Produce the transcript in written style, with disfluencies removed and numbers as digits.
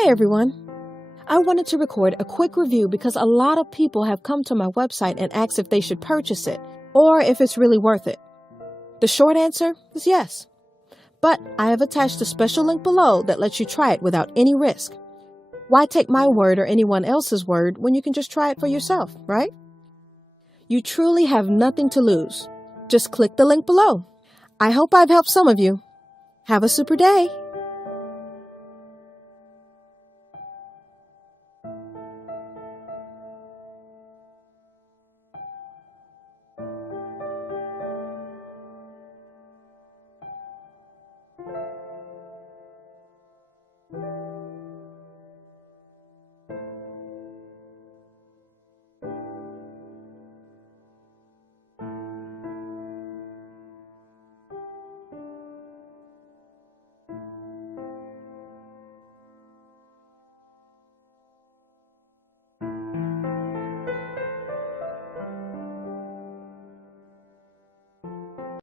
Hey everyone! I wanted to record a quick review because a lot of people have come to my website and asked if they should purchase it or if it's really worth it. The short answer is yes. But I have attached a special link below that lets you try it without any risk. Why take my word or anyone else's word when you can just try it for yourself, right? You truly have nothing to lose. Just click the link below. I hope I've helped some of you. Have a super day!